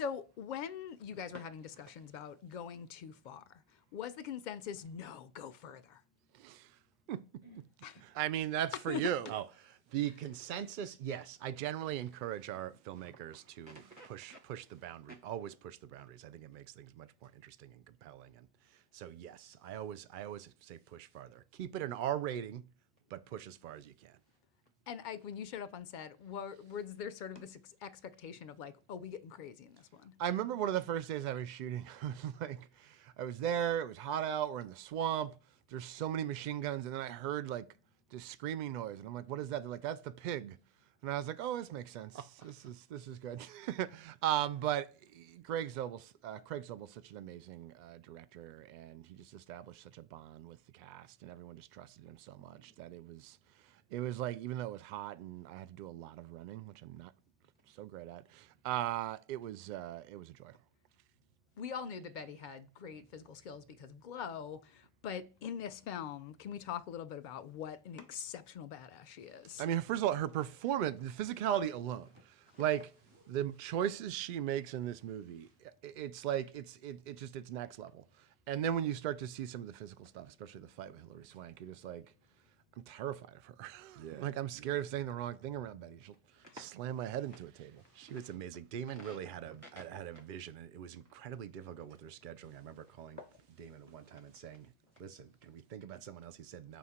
So when you guys were having discussions about going too far, was the consensus, no, go further? I mean, that's for you. Oh, the consensus, yes. I generally encourage our filmmakers to push the boundary, always push the boundaries. I think it makes things much more interesting and compelling. And so, yes, I always say push farther. Keep it an R rating, but push as far as you can. And Ike, when you showed up on set, was there sort of this expectation of like, oh, we getting crazy in this one? I remember one of the first days I was shooting. I was there. It was hot out. We're in the swamp. There's so many machine guns, and then I heard like this screaming noise, and I'm like, "What is that?" They're like, "That's the pig," and I was like, "Oh, this makes sense. This is good." But Craig Zobel's such an amazing director, and he just established such a bond with the cast, and everyone just trusted him so much that it was like, even though it was hot and I had to do a lot of running, which I'm not so great at, it was a joy. We all knew that Betty had great physical skills because of Glow, but in this film, can we talk a little bit about what an exceptional badass she is? I mean, first of all, her performance, the physicality alone, like the choices she makes in this movie, it's like it's next level. And then when you start to see some of the physical stuff, especially the fight with Hilary Swank, you're just like, I'm terrified of her. Yeah. Like, I'm scared of saying the wrong thing around Betty. She'll slam my head into a table. She was amazing. Damon really had a vision, and it was incredibly difficult with her scheduling. I remember calling Damon at one time and saying, listen, can we think about someone else? He said no.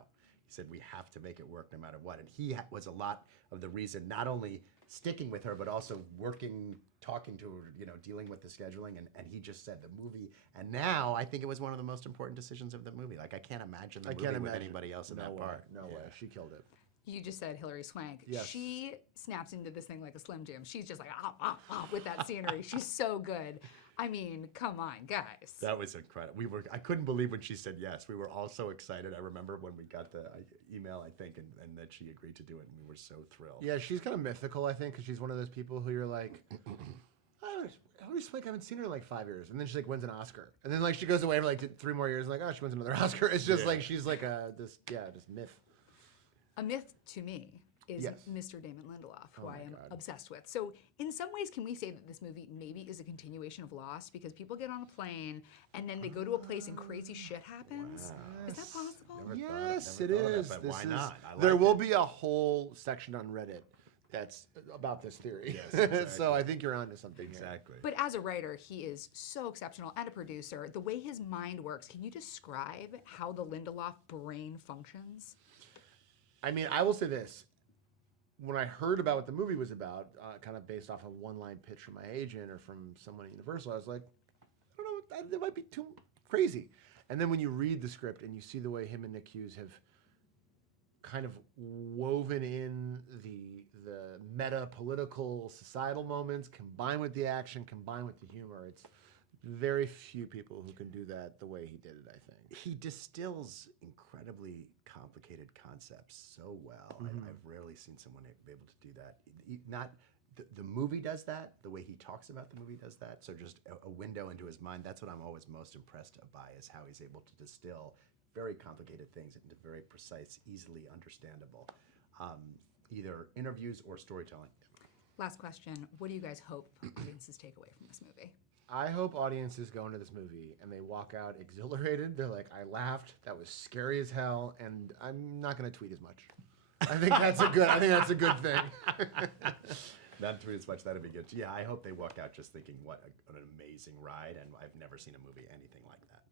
He said, we have to make it work no matter what. And he was a lot of the reason, not only sticking with her, but also working, talking to her, dealing with the scheduling. And he just said the movie. And now I think it was one of the most important decisions of the movie. Like, I can't imagine the movie with anybody else in that part. No way. She killed it. You just said Hilary Swank. Yes. She snaps into this thing like a Slim Jim. She's just like, with that scenery. She's so good. I mean, come on, guys. That was incredible. I couldn't believe when she said yes. We were all so excited. I remember when we got the email, I think, and that she agreed to do it, and we were so thrilled. Yeah, she's kind of mythical, I think, because she's one of those people who you're like, Hilary Swank, I haven't seen her in like 5 years. And then she like wins an Oscar. And then like she goes away for like 3 more years and like, oh, she wins another Oscar. It's just like, she's like this myth. A myth to me is Mr. Damon Lindelof, who I am obsessed with. So in some ways, can we say that this movie maybe is a continuation of Lost? Because people get on a plane and then they go to a place and crazy shit happens. Wow. Is that possible? Yes, it is. Why not? There will be a whole section on Reddit that's about this theory. Yes, exactly. So I think you're onto something. Exactly. Here. But as a writer, he is so exceptional, and a producer. The way his mind works, can you describe how the Lindelof brain functions? I mean, I will say this. When I heard about what the movie was about, kind of based off a one-line pitch from my agent or from someone at Universal, I was like, I don't know, that might be too crazy. And then when you read the script and you see the way him and Nick Hughes have kind of woven in the meta political societal moments, combined with the action, combined with the humor, it's very few people who can do that the way he did it, I think. He distills incredibly complicated concepts so well. Mm-hmm. I've rarely seen someone be able to do that. The movie does that, the way he talks about the movie does that, so just a window into his mind. That's what I'm always most impressed by, is how he's able to distill very complicated things into very precise, easily understandable, either interviews or storytelling. Last question. What do you guys hope audiences take away from this movie? I hope audiences go into this movie and they walk out exhilarated. They're like, I laughed. That was scary as hell, and I'm not going to tweet as much. I think that's a good thing. Not tweet as much. That'd be good. Yeah, I hope they walk out just thinking, what an amazing ride, and I've never seen a movie anything like that.